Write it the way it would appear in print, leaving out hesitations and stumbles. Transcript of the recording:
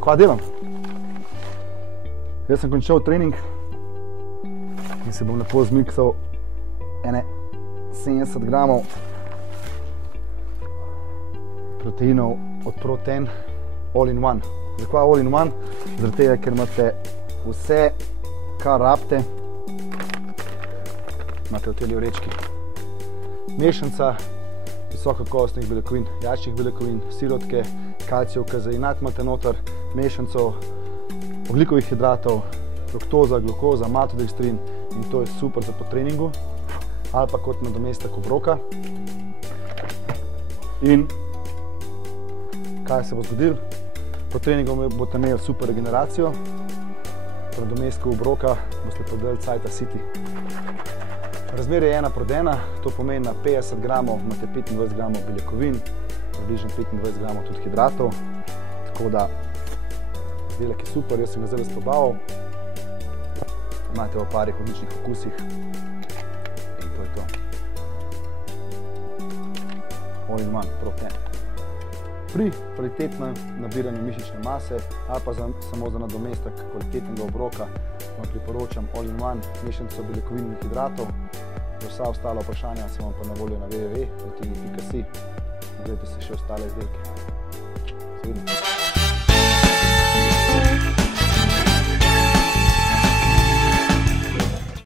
Kva delam? Jaz sem končal trening in se bom lepo zmiksal ene 70 gramov proteinov od Pro-Ten All-in-One. Zakaj All-in-One? Zaradi tega, ker imate vse, kar rabite, imate v teli vrečki. Mešanica visokokakovostnih beljakovin, jačnih beljakovin, sirotke, kalcijev, kazeinat imate noter, mešanico ogljikovih hidratov, fruktoza, glukoza, maltodekstrin in to je super za po treningu ali pa kot nadomestek obroka. In kaj se bo zgodilo? Po treningu boste imeli super regeneracijo, po nadomestku obroka boste podali cajta siti. Razmerje je 1:1, to pomeni na 50 gramov imate 25 gramov beljakovin, približno 25 gramov tudi hidratov, tako da izdelek je super, jaz sem ga zdaj izprobaval. Imate v parih odličnih okusih in to je to. All-in-One Pro-Ten. Pri kvalitetnem nabiranju mišične mase ali pa samo za nadomestek kvalitetnega obroka vam priporočam All-in-One mešanico beljakovin in hidratov. Za vsa ostala vprašanja sem vam pa na voljo na www.proteini.si. Gledajte si še ostale izdelke. Se vidimo.